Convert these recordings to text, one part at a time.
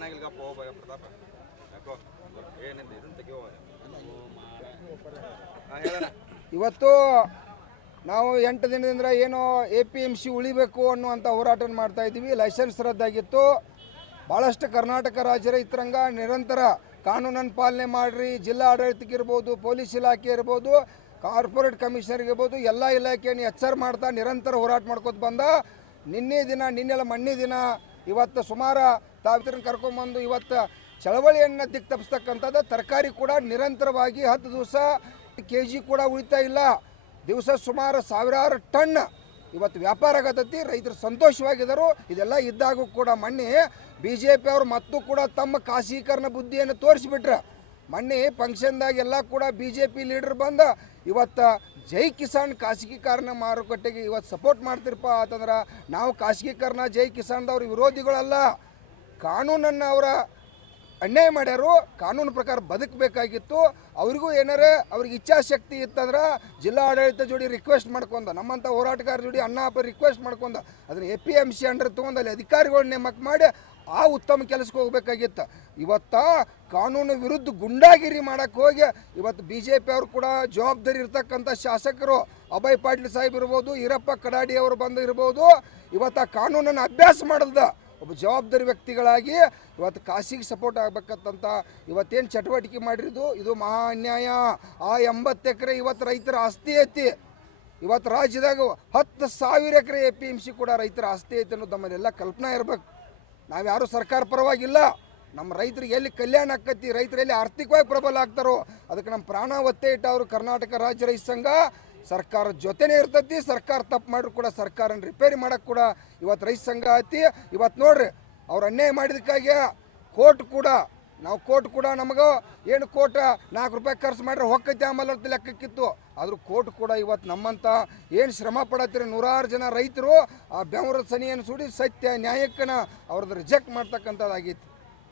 ಪ್ರತಾಪ. ಯಾಕೋ? ಏನಿದೆ? ಇದನ್ನ ತೆಗಿಯೋ ಇವತ್ತು ನಾವು ಎಂಟು ದಿನದಿಂದ ಏನು ಎ ಪಿ ಎಂ ಸಿ ಉಳಿಬೇಕು ಅನ್ನುವಂಥ ಹೋರಾಟ ಮಾಡ್ತಾ ಇದ್ದೀವಿ. ಲೈಸೆನ್ಸ್ ರದ್ದಾಗಿತ್ತು. ಭಾಳಷ್ಟು ಕರ್ನಾಟಕ ರಾಜ್ಯ ರೈತರಂಗ ನಿರಂತರ ಕಾನೂನನ್ನು ಪಾಲನೆ ಮಾಡಿರಿ. ಜಿಲ್ಲಾ ಆಡಳಿತಕ್ಕೆ ಇರ್ಬೋದು, ಪೊಲೀಸ್ ಇಲಾಖೆ ಇರ್ಬೋದು, ಕಾರ್ಪೊರೇಟ್ ಕಮಿಷನರ್ ಇರ್ಬೋದು, ಎಲ್ಲ ಇಲಾಖೆಯನ್ನು ಎಚ್ಚರ ಮಾಡ್ತಾ ನಿರಂತರ ಹೋರಾಟ ಮಾಡ್ಕೊತ ಬಂದ. ನಿನ್ನೆ ದಿನ, ನಿನ್ನೆಲ್ಲ ಮೊನ್ನೆ ದಿನ ಇವತ್ತು ಸುಮಾರು ತಾವಿತ್ರನ್ನ ಕರ್ಕೊಂಬಂದು ಇವತ್ತು ಚಳವಳಿಯನ್ನು ದಿಕ್ಕ ತಪ್ಪಿಸ್ತಕ್ಕಂಥದ್ದು ತರಕಾರಿ ಕೂಡ ನಿರಂತರವಾಗಿ ಹತ್ತು ದಿವಸ ಕೆ ಜಿ ಕೂಡ ಉಳಿತಾ ಇಲ್ಲ. ದಿವಸ ಸುಮಾರು ಸಾವಿರಾರು ಟನ್ ಇವತ್ತು ವ್ಯಾಪಾರ ಆಗತೈತಿ. ರೈತರು ಸಂತೋಷವಾಗಿದ್ದರು. ಇದೆಲ್ಲ ಇದ್ದಾಗೂ ಕೂಡ ಮೊನ್ನೆ ಬಿ ಜೆ ಪಿ ಅವರು ಮತ್ತು ಕೂಡ ತಮ್ಮ ಖಾಸಗೀಕರಣ ಬುದ್ಧಿಯನ್ನು ತೋರಿಸಿಬಿಟ್ರೆ. ಮೊನ್ನೆ ಫಂಕ್ಷನ್ದಾಗ ಎಲ್ಲ ಕೂಡ ಬಿ ಜೆ ಪಿ ಲೀಡರ್ ಬಂದ ಇವತ್ತು ಜೈ ಕಿಸಾನ್ ಖಾಸಗೀಕರಣ ಮಾರುಕಟ್ಟೆಗೆ ಇವತ್ತು ಸಪೋರ್ಟ್ ಮಾಡ್ತಿರಪ್ಪ ಅಂತಂದ್ರೆ ನಾವು ಖಾಸಗೀಕರಣ ಜೈ ಕಿಸಾನ್ದವ್ರ ವಿರೋಧಿಗಳಲ್ಲ. ಕಾನೂನನ್ನು ಅವರ ಅನ್ಯಾಯ ಮಾಡ್ಯಾರು, ಕಾನೂನು ಪ್ರಕಾರ ಬದುಕಬೇಕಾಗಿತ್ತು. ಅವ್ರಿಗೂ ಏನಾರ ಅವ್ರಿಗೆ ಇಚ್ಛಾಶಕ್ತಿ ಇತ್ತಂದ್ರೆ ಜಿಲ್ಲಾ ಆಡಳಿತ ಜೋಡಿ ರಿಕ್ವೆಸ್ಟ್ ಮಾಡ್ಕೊಂಡ ನಮ್ಮಂಥ ಹೋರಾಟಗಾರ ಜೋಡಿ ಅಣ್ಣ ರಿಕ್ವೆಸ್ಟ್ ಮಾಡ್ಕೊಂಡ, ಅದನ್ನ A P M C under ತೊಗೊಂಡು ಅಲ್ಲಿ ಅಧಿಕಾರಿಗಳು ನೇಮಕ ಮಾಡಿ ಆ ಉತ್ತಮ ಕೆಲಸಕ್ಕೆ ಹೋಗ್ಬೇಕಾಗಿತ್ತು. ಇವತ್ತ ಕಾನೂನು ವಿರುದ್ಧ ಗುಂಡಾಗಿರಿ ಮಾಡಕ್ಕೆ ಹೋಗಿ, ಇವತ್ತು ಬಿ ಜೆ ಪಿ ಅವರು ಕೂಡ ಜವಾಬ್ದಾರಿ ಇರ್ತಕ್ಕಂಥ ಶಾಸಕರು ಅಭಯ್ ಪಾಟೀಲ್ ಸಾಹೇಬ್ ಇರ್ಬೋದು, ಈರಪ್ಪ ಕಡಾಡಿ ಅವರು ಬಂದು ಇರ್ಬೋದು, ಇವತ್ತು ಆ ಕಾನೂನನ್ನು ಅಭ್ಯಾಸ ಮಾಡಲ್ದ ಒಬ್ಬ ಜವಾಬ್ದಾರಿ ವ್ಯಕ್ತಿಗಳಾಗಿ ಇವತ್ತು ಕಾಸಿಗೆ ಸಪೋರ್ಟ್ ಆಗ್ಬೇಕಂತ ಇವತ್ತೇನು ಚಟುವಟಿಕೆ ಮಾಡಿರೋದು, ಇದು ಮಹಾ ಅನ್ಯಾಯ. ಆ ಎಂಬತ್ತು ಎಕರೆ ಇವತ್ತು ರೈತರ ಆಸ್ತಿ ಐತಿ. ಇವತ್ತು ರಾಜ್ಯದಾಗ ಹತ್ತು ಸಾವಿರ acre A P M C ಕೂಡ ರೈತರ ಆಸ್ತಿ ಐತಿ ಅನ್ನೋದು ನಮ್ಮಲ್ಲೆಲ್ಲ ಕಲ್ಪನೆ ಇರ್ಬೇಕು. ನಾವ್ಯಾರು ಸರ್ಕಾರ ಪರವಾಗಿಲ್ಲ, ನಮ್ಮ ರೈತರಿಗೆ ಎಲ್ಲಿ ಕಲ್ಯಾಣ ಆಕತಿ ರೈತರು ಎಲ್ಲಿ ಆರ್ಥಿಕವಾಗಿ ಪ್ರಬಲ ಆಗ್ತಾರೋ, ಅದಕ್ಕೆ ನಮ್ಮ ಪ್ರಾಣ ಒತ್ತೆ ಇಟ್ಟವರು ಕರ್ನಾಟಕ ರಾಜ್ಯ ರೈತ ಸಂಘ ಸರ್ಕಾರದ ಜೊತೆನೇ ಇರ್ತೈತಿ, ಸರ್ಕಾರ ತಪ್ಪು ಮಾಡ್ರು ಕೂಡ ಸರ್ಕಾರನ ರಿಪೇರಿ ಮಾಡಕ್ಕೆ ಕೂಡ ಇವತ್ತು ರೈತ ಸಂಘ ಐತಿ. ಇವತ್ತು ನೋಡ್ರಿ, ಅವ್ರು ಅನ್ಯಾಯ ಮಾಡಿದಕ್ಕಾಗಿ ಕೋರ್ಟ್ ಕೂಡ ನಾವು ಕೋರ್ಟ್ ಕೂಡ ನಮಗೆ ಏನು ಕೋರ್ಟ್ ನಾಲ್ಕು ರೂಪಾಯಿ ಖರ್ಚು ಮಾಡಿದ್ರೆ ಹೊಕ್ಕೈತೆ ಆಮೇಲೆ ಅಂತ ಲೆಕ್ಕಕ್ಕಿತ್ತು. ಆದರೂ ಕೋರ್ಟ್ ಕೂಡ ಇವತ್ತು ನಮ್ಮಂಥ ಏನು ಶ್ರಮ ಪಡತ್ತೀರಿ ನೂರಾರು ಜನ ರೈತರು ಆ ಬೆವರ ಸನಿಯನ್ನು ಸುಡಿ ಸತ್ಯ ನ್ಯಾಯಕ್ಕನ ಅವ್ರದ್ದು ರಿಜೆಕ್ಟ್ ಮಾಡ್ತಕ್ಕಂಥದ್ದಾಗಿತ್ತು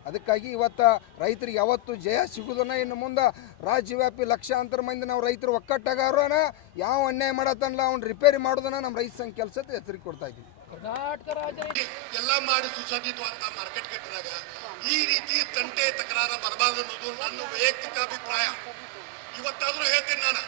ಅದಕ್ಕಾಗಿ ಇವತ್ತು ರೈತರಿಗೆ ಯಾವತ್ತು ಜಯ ಸಿಗುದನ್ನ ಇನ್ನು ಮುಂದೆ ರಾಜ್ಯವ್ಯಾಪಿ ಲಕ್ಷಾಂತರ ಮಂದಿ ನಾವು ರೈತರು ಒಕ್ಕಟ್ಟಾಗಾರೋನ ಯಾವ ಅನ್ಯಾಯ ಮಾಡತ್ತಲ್ಲ ಅವ್ನು ರಿಪೇರಿ ಮಾಡೋದನ್ನ ನಮ್ಮ ರೈತ ಸಂಘ ಕೆಲಸ ಎಚ್ಚರಿಕೆ ಕೊಡ್ತಾ ಇದ್ದೀವಿ. ಕರ್ನಾಟಕ ರಾಜ್ಯ ಎಲ್ಲ ಮಾಡಿ ಸುಸಜ್ಜಿತವಂತ ಮಾರ್ಕೆಟ್ ಕಟ್ಟಿದಾಗ ಈ ರೀತಿ ತಂಟೆ ತಕರಾರ ಬರಬಾರ್ದು ಅನ್ನೋದು ನನ್ನ ವೈಯಕ್ತಿಕ ಅಭಿಪ್ರಾಯ. ಇವತ್ತಾದ್ರೂ ಹೇಳ್ತೀನಿ ನಾನು.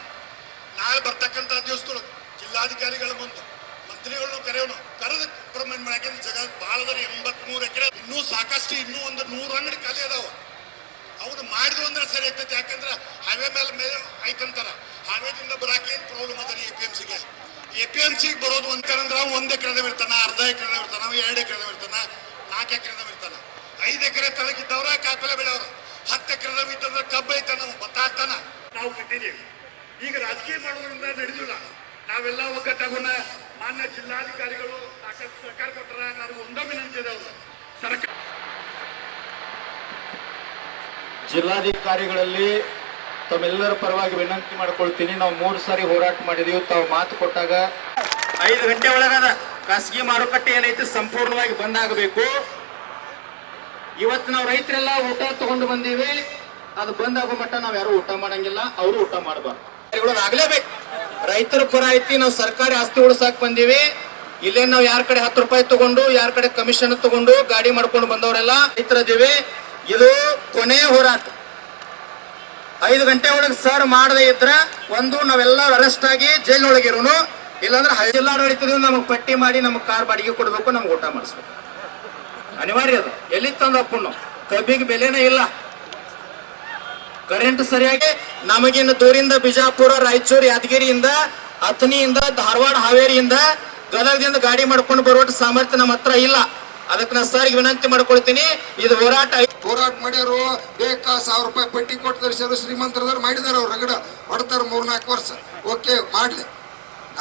ನಾಳೆ ಬರ್ತಕ್ಕಂಥ ದಿವಸದೊಳಗೆ ಜಿಲ್ಲಾಧಿಕಾರಿಗಳ ಮುಂದೆ ಮಂತ್ರಿಗಳನ್ನು ಕರೆಯೋಣ ಕರೆದು ಇಂಪ್ರೂವ್ಮೆಂಟ್ ಮಾಡಿ ಜಗ ಭಾಳ ಎಂಬತ್ ಎಂಬತ್ಮೂರು ಎಕರೆ. ಇನ್ನೂ ಸಾಕಷ್ಟು, ಇನ್ನೂ ಒಂದು ನೂರು ಅಂಗಡಿ ಖಾಲಿ ಅದಾವ. ಅವ್ರು ಮಾಡಿದ್ರು ಅಂದ್ರೆ ಸರಿ ಆಗ್ತೈತೆ. ಯಾಕಂದ್ರೆ ಹೈವೇ ಮೇಲೆ ಮೇಲೆ ಐತಂತಾರ ಹೈವೇದಿಂದ ಬರಾಕ ಏನು ಪ್ರಾಬ್ಲಮ್ ಅದ ಎ ಪಿ ಎಂ ಸಿಗೆ ಎ ಪಿ ಎಂ ಸಿಗೆ ಬರೋದು ಅಂತಂದ್ರೆ ಒಂದ್ ಎಕರೆದವ್ ಇರ್ತಾನ ಅರ್ಧ ಎಕರೆ ಇರ್ತಾನ ಎರಡ್ ಎಕರೆ ಇರ್ತಾನ ನಾಲ್ಕು ಎಕರೆದವ ಇರ್ತಾನ. ಐದು ಎಕರೆ ತಳಗಿದ್ದವ್ರ ಕಾಯಿಪಲ್ಲೆ ಬೆಳೆಯವ್ರ ಹತ್ತು ಎಕರೆದವ ಇತ್ತಂದ್ರೆ ಕಬ್ಬು ಐತಾನ ಭತ್ತ ಹಾಕ್ತಾನ ನಾವು ಕಟ್ಟಿದೀವಿ ಈಗ ರಾಜಕೀಯ ಮಾಡೋದ್ರಿಂದ ನಡೆದಿಲ್ಲ. ನಾವೆಲ್ಲ ಒಗ್ಗಟ್ಟಾಗೋಣ. ಮಾನ್ಯ ಜಿಲ್ಲಾಧಿಕಾರಿಗಳು ಸಾಕಷ್ಟು ಸರ್ಕಾರ ಕೊಟ್ಟರ ನಾನು ಒಂದೊಮ್ಮೆ ನಂಬಿದೆ ಇದೆ ಅವ್ರು. ಸರ್ಕಾರ ಜಿಲ್ಲಾಧಿಕಾರಿಗಳಲ್ಲಿ ತಮ್ಮೆಲ್ಲರ ಪರವಾಗಿ ವಿನಂತಿ ಮಾಡ್ಕೊಳ್ತೀನಿ. ನಾವು ಮೂರು ಸಾರಿ ಹೋರಾಟ ಮಾಡಿದೀವಿ. ತಾವು ಮಾತು ಕೊಟ್ಟಾಗ ಐದು ಗಂಟೆ ಒಳಗದ ಖಾಸಗಿ ಮಾರುಕಟ್ಟೆ ಏನೈತಿ ಸಂಪೂರ್ಣವಾಗಿ ಬಂದ್ ಆಗಬೇಕು. ಇವತ್ತು ನಾವು ರೈತರೆಲ್ಲ ಊಟ ತಗೊಂಡು ಬಂದೀವಿ. ಅದು ಬಂದ್ ಆಗೋ ಮಟ್ಟ ನಾವ್ ಯಾರು ಊಟ ಮಾಡಂಗಿಲ್ಲ. ಅವರು ಊಟ ಮಾಡಬಾರ್ದು. ಆಗ್ಲೇಬೇಕು. ರೈತರ ಪರ ಐತಿ, ನಾವು ಸರ್ಕಾರಿ ಆಸ್ತಿ ಉಳಿಸಾಕ್ ಬಂದೀವಿ. ಇಲ್ಲೇ ನಾವು ಯಾರ ಕಡೆ ಹತ್ತು ರೂಪಾಯಿ ತಗೊಂಡು, ಯಾರ ಕಡೆ ಕಮಿಷನ್ ತಗೊಂಡು, ಗಾಡಿ ಮಾಡ್ಕೊಂಡು ಬಂದವರೆಲ್ಲ ರೈತರದೀವಿ. ಇದು ಕೊನೆ ಹೋರಾಟ. ಐದು ಗಂಟೆ ಒಳಗೆ ಸರ್ ಮಾಡದೇ ಇದ್ರೆ ಒಂದು, ನಾವೆಲ್ಲ ಅರೆಸ್ಟ್ ಆಗಿ ಜೈಲಿನೊಳಗಿರೋನು ಇಲ್ಲಾಂದ್ರೆ ಹೈ- ಜಿಲ್ಲಾಡಳಿತದಿಂದ ನಮಗೆ ಪಟ್ಟಿ ಮಾಡಿ ನಮಗೆ ಕಾರ್ ಬಾಡಿಗೆ ಕೊಡಬೇಕು, ನಮ್ಗೆ ಊಟ ಮಾಡಿಸ್ಬೇಕು. ಅನಿವಾರ್ಯ ಅದು. ಎಲ್ಲಿ ತಂದಪ್ಪಣ್ಣು ಕಬ್ಬಿಗೆ ಬೆಲೆನೇ ಇಲ್ಲ. ಕರೆಂಟ್ ಸರಿಯಾಗಿ ನಮಗಿನ್ನು ದೂರಿಂದ ಬಿಜಾಪುರ, ರಾಯಚೂರು, ಯಾದಗಿರಿಯಿಂದ, ಅಥಣಿಯಿಂದ, ಧಾರವಾಡ, ಹಾವೇರಿಯಿಂದ ಗದಗದಿಂದ ಗಾಡಿ ಮಾಡ್ಕೊಂಡು ಬರುವ ಸಾಮರ್ಥ್ಯ ನಮ್ಮ ಹತ್ರ ಇಲ್ಲ. ಅದಕ್ಕೆ ನಾನು ಸರ್ಗೆ ವಿನಂತಿ ಮಾಡ್ಕೊಳ್ತೀನಿ ಇದು ಹೋರಾಟ ಹೋರಾಟ ಮಾಡ್ಯಾರು ಬೇಕಾ ಸಾವಿರ ರೂಪಾಯಿ ಪಟ್ಟಿ ಕೊಟ್ಟು ತರಿಸ್ಯಾರು ಶ್ರೀಮಂತರದವ್ರು ಮಾಡಿದಾರ ಅವ್ರು ರಗಡ ಹೊಡ್ತಾರ ಮೂರ್ನಾಲ್ಕು ವರ್ಷ. ಓಕೆ ಮಾಡ್ಲಿ.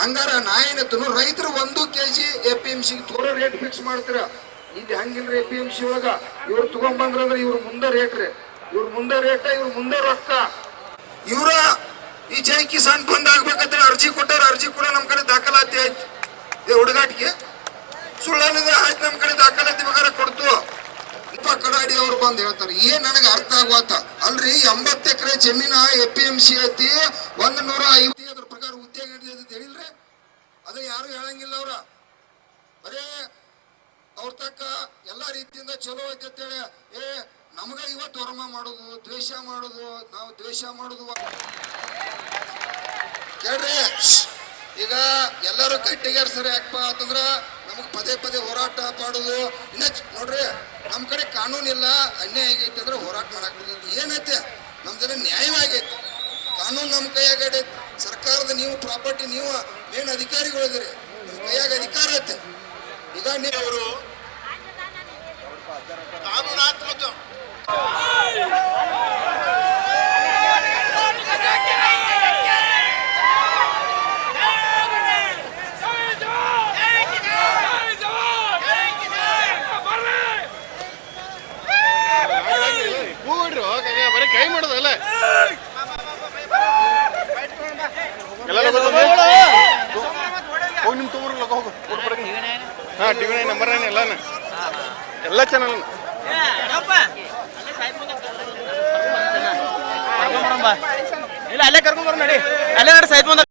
ಹಂಗಾರ ನಾ ಏನತ್ತನು ರೈತರು ಒಂದು K G A P M ಸಿಗೆ ತೋರೋ ರೇಟ್ ಫಿಕ್ಸ್ ಮಾಡ್ತೀರ? ಇದು ಹಂಗಿಲ್ರಿ ಎ ಪಿ ಎಂ ಸಿ ಒಳಗ. ಇವ್ರು ತಗೊಂಬಂದ್ರಂದ್ರೆ ಇವ್ರ ಮುಂದೆ ರೇಟ್ ರೀ. ಇವ್ರ ಮುಂದೆ ರೇಟ ಇವ್ರ ಮುಂದೆ ರೊಕ್ಕ. ಇವ್ರ ಈ ಜೈ ಕಿಸಾನ್ ಬಂದ್ ಆಗ್ಬೇಕಂತ ಅರ್ಜಿ ಕೊಟ್ಟಾರ ಅರ್ಜಿ ಕೂಡ ನಮ್ ಕಡೆ ದಾಖಲಾತಿ ಆಯ್ತು. ಹುಡುಗಾಟಿಗೆ ಸುಳ್ಳನಿಂದ ಆಯ್ತು ನಮ್ಮ ಕಡೆ ದಾಖಲಾತಿ ಬೇಕಾದ್ರೆ ಕೊಡ್ತು. ಇಪ್ಪ ಕಡಾಡಿ ಅವ್ರು ಬಂದು ಹೇಳ್ತಾರೆ, ಏನ್ ನನಗೆ ಅರ್ಥ ಆಗುವತ್ತ ಅಲ್ರಿ, ಎಂಬತ್ತು ಎಕರೆ ಜಮೀನ ಎ ಪಿ ಎಂ ಸಿ ಐತಿ, ಒಂದ್ ನೂರ ಐವತ್ತು ಅದ್ರ ಪ್ರಕಾರ ಉದ್ಯೋಗ ಹಿಡಿದಿದೆ ಅಂತ ಹೇಳಿಲ್ರಿ? ಅದ ಯಾರು ಹೇಳಂಗಿಲ್ಲ ಅವ್ರ. ಬರೇ, ಅವ್ರ ತಕ್ಕ ಎಲ್ಲಾ ರೀತಿಯಿಂದ ಚಲೋ ಐತೆ ಅಂತೇಳಿ ಏ, ನಮಗ ಇವತ್ತು ಧರ್ಮ ಮಾಡೋದು, ದ್ವೇಷ ಮಾಡೋದು, ನಾವು ದ್ವೇಷ ಮಾಡೋದು. ಕೇಳ್ರಿ ಈಗ ಎಲ್ಲರೂ ಕಟ್ಟಿಗೆ ಸರಿ ಯಾಕಪ್ಪ ಅಂತಂದ್ರ ನಮಗೆ ಪದೇ ಪದೇ ಹೋರಾಟ ಮಾಡೋದು. ಇನ್ನ ನೋಡ್ರಿ ನಮ್ಮ ಕಡೆ ಕಾನೂನು ಇಲ್ಲ, ಅನ್ಯಾಯ ಆಗೈತೆ ಅಂದ್ರೆ ಹೋರಾಟ ಮಾಡಕ್ ಏನೈತೆ? ನಮ್ದೆಲ್ಲ ನ್ಯಾಯವಾಗೈತೆ ಕಾನೂನು ನಮ್ಮ ಕೈಯಾಗ ಸರ್ಕಾರದ ನೀವು ಪ್ರಾಪರ್ಟಿ, ನೀವು ಮೇನ್ ಅಧಿಕಾರಿಗಳಿದ್ರಿ ನಿಮ್ಮ ಕೈಯಾಗ ಅಧಿಕಾರ ಐತೆ. ಈಗ ನೀವು ಕಾನೂನಾತ್ಮಕ ಹೂವಿಡ್ರು ಬರೀ ಕೈ ಮಾಡೋದಲ್ಲ ಎಲ್ಲರೂ ಹೋಗಿ ನಿಮ್ಮ ತೊಗೊರಲ್ಲ ಹೋಗು ಹಾಂ ಟಿವಿ ನೈನ್ ನಂಬರ್ ನೈನ್ ಎಲ್ಲಾನ ಎಲ್ಲ ಚಾನಲ್ ಇಲ್ಲ, ಅಲ್ಲೇ ಕರ್ಕೊಂಡ್ ಬರೋಣ ನಡಿ. ಅಲ್ಲೇ ನೋಡಿ ಸಾಯ್ತು ಮುಂದೆ.